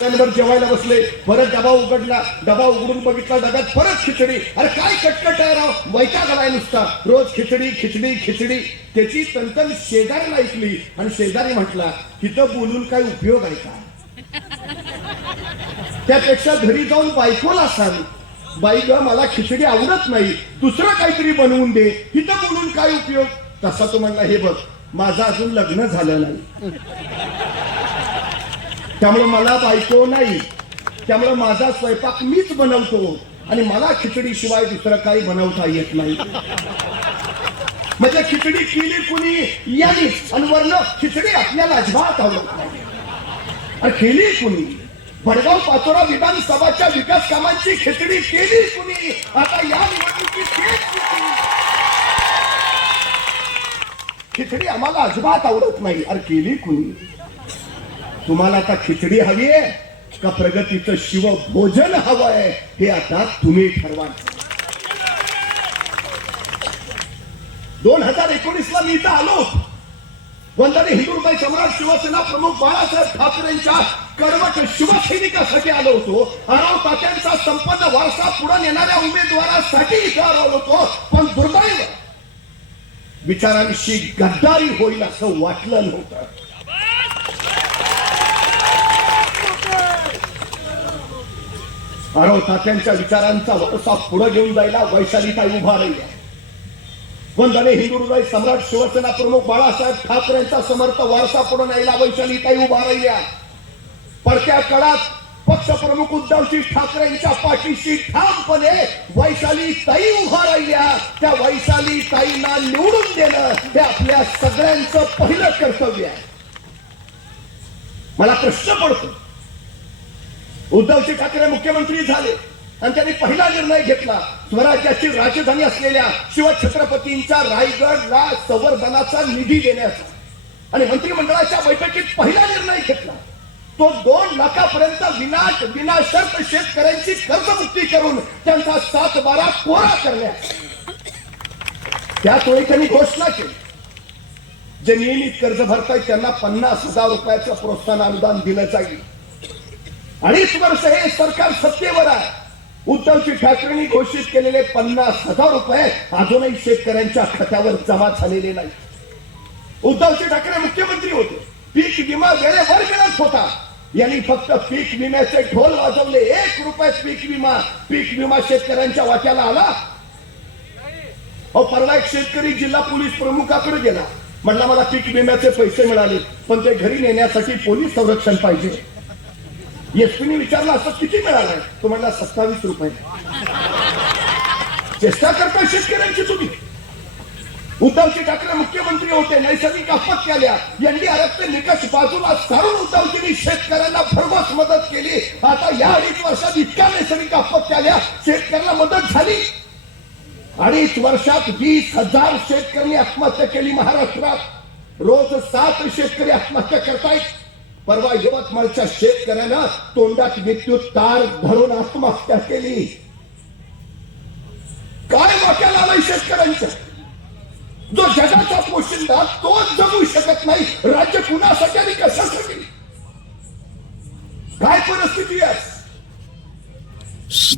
जेवायला बसले, परत डबा उघडला, डबा उघडून बघितला, डब्यात परत खिचडी. अरे काय कटकट आहे राव, वैताग आलाय नुसता, रोज खिचडी खिचडी खिचडी. त्याची तंतन शेजारीला ऐकली आणि शेजारी म्हटला, तिथं बोलून काय उपयोग आहे का? त्यापेक्षा घरी जाऊन बायकोला सांग, बाई ग मला खिचडी आवडत नाही, दुसरं काहीतरी बनवून दे, तिथं बोलून काय उपयोग. तसा तो म्हणला, हे बघ माझं अजून लग्न झालं नाही, त्यामुळे मला बायको नाही, त्यामुळे माझा स्वयंपाक मीच बनवतो आणि मला खिचडी शिवाय दुसरं काही बनवता येत नाही. म्हणजे खिचडी केली कुणी यानीच, आणि वर्ण खिचडी आपल्याला अजिबात आवडत नाही. आणि केली कुणी भडगाव पाचोरा विधानसभाच्या विकास कामांची खिचडी केली कुणी, आता या निवडणुकीत खिचडी आम्हाला अजिबात आवडत नाही. अरे केली कुणी? तुम्हाला आता खिचडी हवी आहे का प्रगतीचं शिव भोजन हवंय, हे आता तुम्ही ठरवा. 2019 ला मी इथं आलो, वंदनीय हिंदुत्व सम्राट शिवसेना प्रमुख बाळासाहेब ठाकरेंच्या कडवट शिवसैनिकासाठी आलो होतो. आराव तात्यांचा संपन्न वारसा पुढे नेणाऱ्या उमेदवारासाठी इथं आलो होतो. पण दुर्दैव विचारांशी गद्दारी होईल असं वाटलं नव्हतं. आराव तात्यांच्या विचारांचा वारसा पुढे घेऊन जायला वैशालीताई उभा राहिल्या. वंदनीय हिंदू हृदय सम्राट शिवसेना प्रमुख बाळासाहेब ठाकरेंचा समर्थ वारसा पुढे न्यायला वैशालीताई उभा राहिल्या. पडत्या काळात पक्षप्रमुख उद्धवजी ठाकरेंच्या पाठीशी ठामपणे वैशालीताई उभा राहिल्या. त्या वैशालीताईंना निवडून देणं हे आपल्या सगळ्यांचं पहिलं कर्तव्य आहे. मला प्रश्न पडतो, उद्धवजी ठाकरे मुख्यमंत्री झाले आणि त्यांनी पहिला निर्णय घेतला स्वराज्याची राजधानी असलेल्या शिवछत्रपतींच्या रायगडला संवर्धनाचा निधी देण्याचा, आणि मंत्रिमंडळाच्या बैठकीत पहिला निर्णय घेतला तो 2 लाखापर्यंत विनाशर्त शेतकऱ्यांची कर्जमुक्ती करून त्यांचा 7/12 कोरा करण्याचा. त्याच वेळी त्यांनी घोषणा केली, जे नियमित कर्ज भरतायत त्यांना 50,000 रुपयाचं प्रोत्साहन अनुदान दिलं जाईल. 2.5 वर्ष हे सरकार सत्तेवर आहे. उद्धवजी ठाकरेंनी घोषित केलेले 50,000 रुपये अजूनही शेतकऱ्यांच्या खात्यावर जमा झालेले नाही. उद्धवजी ठाकरे मुख्यमंत्री होते, पीक विमा वेळेवर मिळत होता. यांनी फक्त पीक विम्याचे ढोल वाजवले. 1 रुपयात पीक विमा शेतकऱ्यांच्या वाट्याला आला. परवा एक शेतकरी जिल्हा पोलीस प्रमुखाकडे गेला, म्हटला मला पीक विम्याचे पैसे मिळाले पण ते घरी नेण्यासाठी पोलीस संरक्षण पाहिजे. एसपीने विचारलं असं किती मिळालंय? तो म्हणला 27 रुपये. चेष्टा करता शेतकऱ्यांची तुम्ही. उद्धवजी ठाकरे मुख्यमंत्री होते, नैसर्गिक आपत्ती आल्या, एनडीआरएफचे निकष बाजूला सारून उद्धवजींनी शेतकऱ्यांना भरघोस मदत केली. आता या 2.5 वर्षात इतक्या नैसर्गिक आपत्ती आल्या, शेतकऱ्यांना मदत झाली. 2.5 वर्षात 20,000 शेतकऱ्यांनी आत्महत्या केली. महाराष्ट्रात रोज 7 शेतकरी आत्महत्या करतायत. परवा यवतमाळच्या शेतकऱ्यानं तोंडात विद्युत तार धरून आत्महत्या केली. काय वाट्याला आलाय शेतकऱ्यांचं? जो जगाचा पोशिंदा तोच जगू शकत नाही, राज्य कुणासाठी आणि कशासाठी? काय परिस्थिती आहे?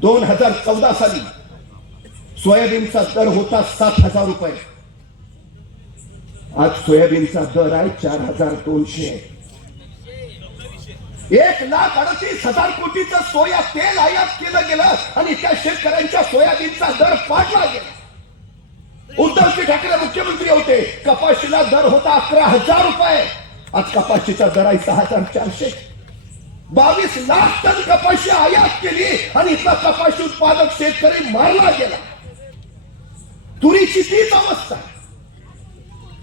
2014 साली सोयाबीनचा दर होता 7,000 रुपये. आज सोयाबीनचा दर आहे 4,200. 1,38,000 कोटीचं सोया तेल आयात केलं गेलं आणि त्या शेतकऱ्यांच्या सोयाबीनचा दर पाडला गेला. उद्धवजी ठाकरे मुख्यमंत्री होते, कपाशीला दर होता 11,000 रुपये. आज कपाशीचा दर आहे 6,400. 22 लाख टन कपाशी आयात केली आणि इथला कपाशी उत्पादक शेतकरी मारला गेला. तुरीची तीच अवस्था.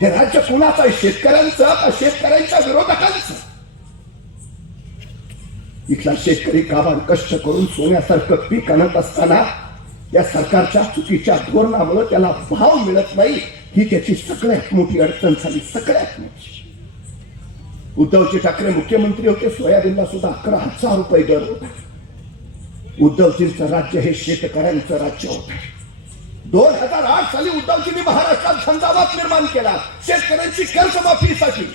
हे राज्य कुणाचं आहे? शेतकऱ्यांचं का शेतकऱ्यांच्या विरोधकांचं? इथला शेतकरी काबाड कष्ट करून सोन्यासारखं पीक आणत असताना या सरकारच्या चुकीच्या धोरणामुळे त्याला भाव मिळत नाही. ही त्याची सगळ्यात मोठी अडचण झाली, सगळ्यात मोठी. उद्धवजी ठाकरे मुख्यमंत्री होते, सोयाबीनला सुद्धा 11,000 रुपये दर होता. उद्धवजींचं राज्य हे शेतकऱ्यांचं राज्य होतं. 2008 साली उद्धवजींनी महाराष्ट्रात झंझावात निर्माण केला शेतकऱ्यांची कर्जमाफीसाठी.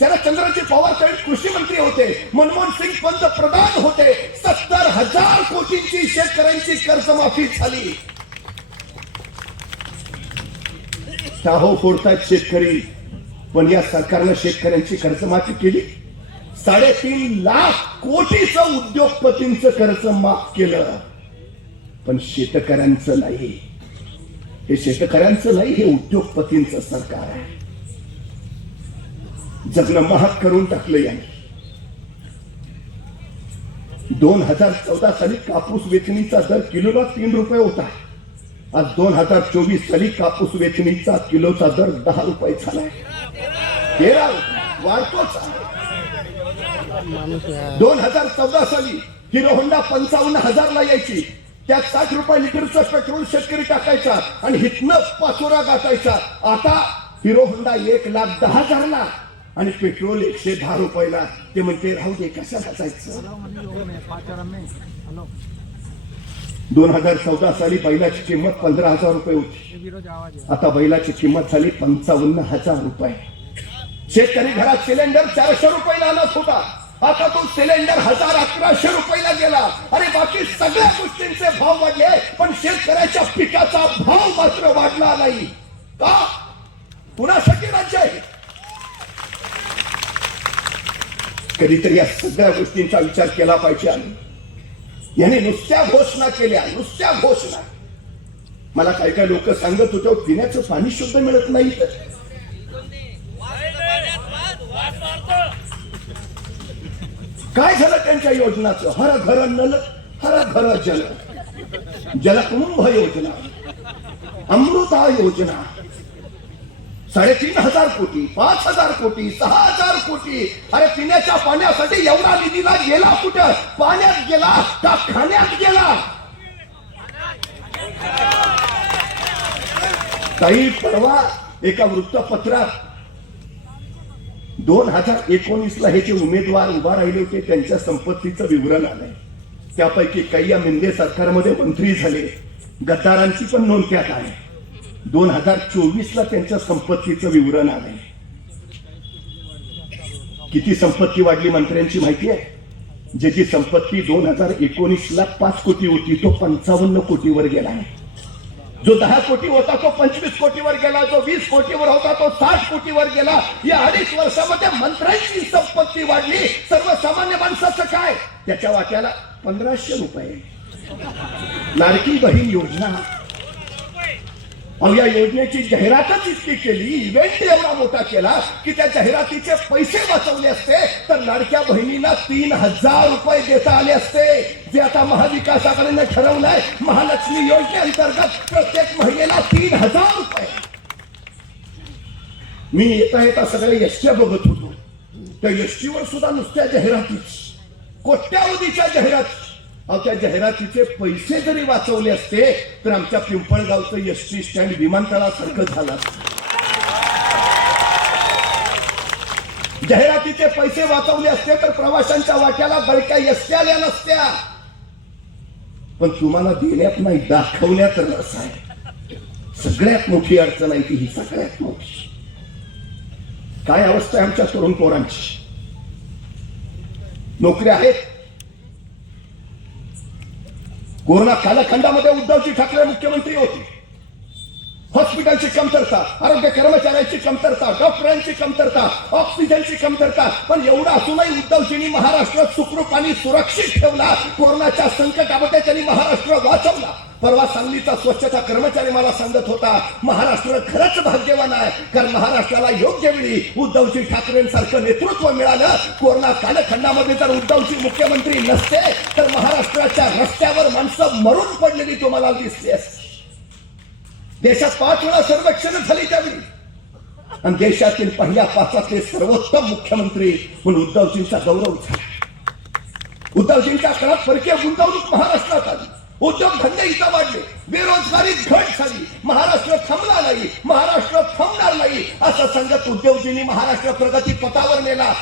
शरदचंद्रजी पवार साहेब कृषी मंत्री होते, मनमोहन सिंग पंतप्रधान होते. 70,000 कोटींची शेतकऱ्यांची कर्जमाफी झाली. शाहो फोडतायत शेतकरी, पण या सरकारनं शेतकऱ्यांची कर्जमाफी केली. 3.5 लाख कोटीचं उद्योगपतींचं कर्ज माफ केलं, पण शेतकऱ्यांचं नाही. हे शेतकऱ्यांचं नाही, हे उद्योगपतींचं सरकार आहे. जगणं महाग करून टाकलं याने. 2014 साली कापूस वेचणीचा दर किलोला 3 रुपये होता. आज 2024 साली कापूस वेचणीचा किलोचा दर 10 रुपये झालाय. 13 रुपये वाढतोच. 2014 साली हिरो होंडा 55,000 ला यायची. त्यात 60 रुपये लिटरचं पेट्रोल शेतकरी टाकायचा आणि हितनं पाचोरा गाठायचा. आता हिरो होंडा 1,10,000 ला आणि पेट्रोल 110 रुपयाला. ते म्हणते राहू दे, कशाला जायचं. 2014 साली बैलाची किंमत 15,000 रुपये होती. आता बैलाची किंमत झाली 55,000 रुपये. शेतकरी घरात सिलेंडर 400 रुपयाला आणत होता, आता तो सिलेंडर 1,1100 रुपयाला गेला. अरे बाकी सगळ्या गोष्टींचे भाव वाढले, पण शेतकऱ्याच्या पिकाचा भाव मात्र वाढला नाही. का? कुणासाठी राज्य आहे? कधीतरी या सगळ्या गोष्टींचा विचार केला पाहिजे. आणि याने नुसत्या घोषणा केल्या, नुसत्या घोषणा. मला काही काही लोक सांगत होते पिण्याचं पाणी शुद्ध मिळत नाही. काय झालं त्यांच्या योजनाचं? हर घर नल, हर घर जल, जलकुंभ योजना, अमृता योजना. 3,500 कोटी, 5,000 कोटी, 6,000 कोटी. अरे पिण्याच्या पाण्यासाठी एवढा निधीला गेला कुठं? पाण्यात गेला का खाण्यात गेला? काही परवा एका वृत्तपत्रात 2019ला हे जे उमेदवार उभा राहिले होते त्यांच्या संपत्तीचं विवरण आलंय. त्यापैकी काही या मिंदे सरकारमध्ये मंत्री झाले. गद्दारांची पण नोंद त्यात आहे. 2024ला त्यांच्या संपत्तीचं विवरण आलंय. किती संपत्ती वाढली मंत्र्यांची माहिती आहे? ज्याची संपत्ती 2019ला 5 कोटी होती तो 55 कोटीवर गेला आहे. जो 10 कोटी होता तो 25 कोटीवर गेला. जो 20 कोटीवर होता तो 60 कोटीवर गेला. या 2.5 वर्षामध्ये मंत्र्यांची संपत्ती वाढली. सर्वसामान्य माणसाचं काय? त्याच्या वाट्याला 1,500 रुपये. लाडकी बहीण योजना, या योजनेची जाहिरातच इतकी केली, इव्हेंट एवढा मोठा केला की त्या जाहिरातीचे पैसे वाचवले असते तर लाडक्या बहिणींना 3,000 रुपये देता आले असते. जे आता महाविकास आघाडीने ठरवलंय, महालक्ष्मी योजनेअंतर्गत प्रत्येक महिलेला 3,000 रुपये. मी येता येता सगळे एसट्या बघत होतो. त्या एसटीवर सुद्धा नुसत्या जाहिरातीच, कोट्यावधीच्या जाहिराती. त्या जाहिरातीचे पैसे जरी वाचवले असते तर आमच्या पिंपळगावचं एसटी स्टँड विमानतळासारखं झालं. जाहिरातीचे पैसे वाचवले असते तर प्रवाशांच्या वाट्याला बळक्या एसट्या आल्या नसत्या. पण तुम्हाला देण्यात नाही, दाखवण्यात रस आहे. सगळ्यात मोठी अडचण आहे ती ही, सगळ्यात मोठी. काय अवस्था आहे आमच्या तरुण पोरांची? नोकऱ्या आहेत. कोरोना कालखंडामध्ये उद्धवजी ठाकरे मुख्यमंत्री होते. हॉस्पिटलची कमतरता, आरोग्य कर्मचाऱ्यांची कमतरता, डॉक्टरांची कमतरता, ऑक्सिजनची कमतरता. पण एवढं असूनही उद्धवजींनी महाराष्ट्र सुखरूप आणि सुरक्षित ठेवला. कोरोनाच्या संकटामध्ये त्यांनी महाराष्ट्र वाचवला. परवा सांगलीचा स्वच्छता कर्मचारी मला सांगत होता, महाराष्ट्र खरंच भाग्यवान आहे, कारण महाराष्ट्राला योग्य वेळी उद्धवजी ठाकरेंसारखं नेतृत्व मिळालं. कोरोना कालखंडामध्ये जर उद्धवजी मुख्यमंत्री नसते तर महाराष्ट्राच्या रस्त्यावर माणसं मरून पडलेली तुम्हाला दिसली असती. देशात 5 वेळा सर्वेक्षण झाली त्यावेळी, आणि देशातील पहिल्या 5 सर्वोत्तम मुख्यमंत्री म्हणून उद्धवजींचा गौरव झाला. उद्धवजींच्या काळात परकीय गुंतवणूक महाराष्ट्रात आली. उद्योगधंदे इथं वाढले, बेरोजगारी घट झाली. महाराष्ट्र थांबला नाही, महाराष्ट्र थांबणार नाही असं सांगत उद्योगजींनी महाराष्ट्र प्रगती पथावर नेला.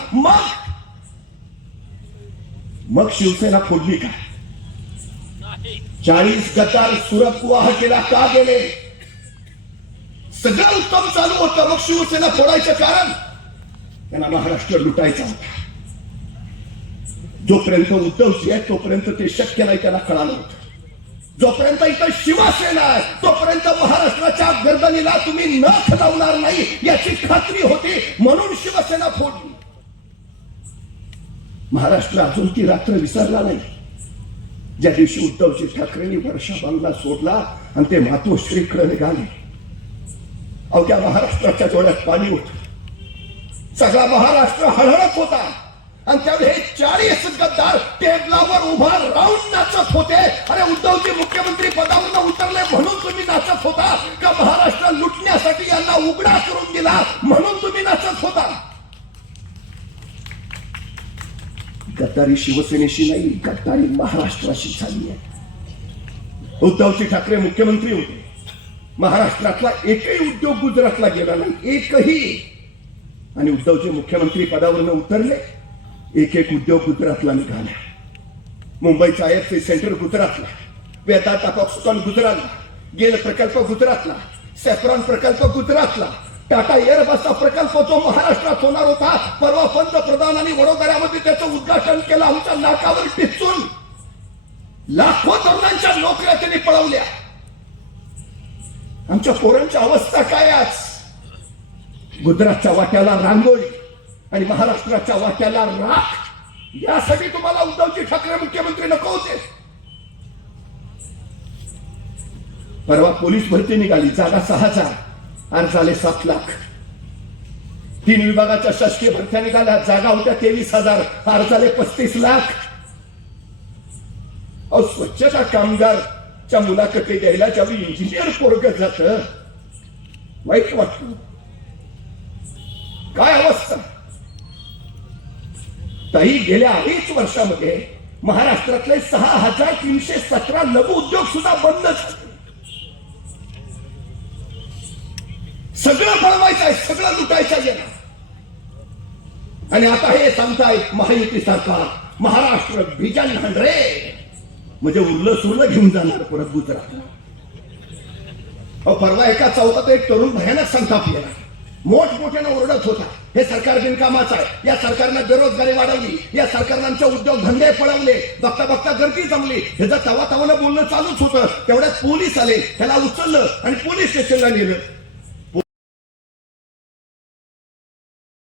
मग शिवसेना फोडली का? 40 गद्दार सुरत गुवाहाटीला का गेले? सगळं उत्तम चालू होतं, मग शिवसेना फोडायचं कारण? त्यांना महाराष्ट्र लुटायचा होता. जोपर्यंत उद्धवजी आहे तोपर्यंत ते शक्य नाही, त्यांना कळालं होतं. जोपर्यंत इथं शिवसेना आहे तोपर्यंत महाराष्ट्राच्या गर्दनीला तुम्ही नख लावणार नाही याची खात्री होती, म्हणून शिवसेना फोडली. महाराष्ट्र अजून ती रात्र विसरला नाही ज्या दिवशी उद्धवजी ठाकरेंनी वर्षा बंगला सोडला आणि ते मातोश्रीकडे निघाले. अवघ्या महाराष्ट्राच्या डोळ्यात पाणी होत, सगळा महाराष्ट्र हळहळत होता. आणि त्यावेळी हे 40 गद्दार टेबलावर उभा राहून नाचत होते. अरे उद्धवजी मुख्यमंत्री पदावरून उतरले म्हणून तुम्ही नाचत होता का महाराष्ट्र लुटण्यासाठी यांना उघडा करून दिला म्हणून तुम्ही नाचत होता? गद्दारी शिवसेनेशी नाही, गद्दारी महाराष्ट्राशी झाली आहे. उद्धवजी ठाकरे मुख्यमंत्री होते, महाराष्ट्रातला एकही उद्योग गुजरातला गेला नाही, एकही. आणि उद्धवजी मुख्यमंत्री पदावरून उतरले, एक एक उद्योग गुजरातला निघाला. मुंबईचा IFC सेंटर गुजरातला, वेदांता पॉक्सकॉन गुजरातला, गेल प्रकल्प गुजरातला, सेफ्रॉन प्रकल्प गुजरातला, टाटा एअरबसचा प्रकल्प जो महाराष्ट्रात होणार होता, परवा पंतप्रधानांनी वडोदऱ्यामध्ये त्याचं उद्घाटन केलं. आमच्या नाकावर टिचून लाखो तरुणांच्या नोकऱ्या त्यांनी पळवल्या. आमच्या पोरांची अवस्था काय आज? गुजरातच्या वाट्याला रांगोळी आणि महाराष्ट्राच्या वाट्याला राख. यासाठी तुम्हाला उद्धवजी ठाकरे मुख्यमंत्री नको होते? परवा पोलीस भरती निघाली, जागा 6000, अर्ज आले 7 लाख. 3 विभागाच्या शासकीय भरत्या निघाल्या, जागा होत्या 23,000, अर्ज आले 35 लाख. स्वच्छता कामगारच्या मुलाखती द्यायला ज्यावेळी इंजिनियर पोरग जात, वाईट वाटत. काय अवस्था ताई? गेल्या 2.5 वर्षामध्ये महाराष्ट्रातले 6,317 लघु उद्योग सुद्धा बंद झाले. सगळं बळवायचं आहे, सगळं लुटायचं गेलं. आणि आता हे सांगताय महायुती सरकार महाराष्ट्र भिजन 100 म्हणजे उरलं सुरलं घेऊन जाणार परत गुजरातला. परवा एका चौकात एक तरुण भयानक संताप गेला, मोठमोठ्यानं ओरडत होता, हे सरकार बिनकामाचं आहे, या सरकारनं बेरोजगारी वाढवली, या सरकारनं आमचे उद्योग धंदे पळवले, बघता बघता गर्दी जमली. ह्याचं तवा तवानं बोलणं चालूच होतं. तेवढ्यात पोलीस आले, त्याला उचललं आणि पोलीस स्टेशनला नेलं.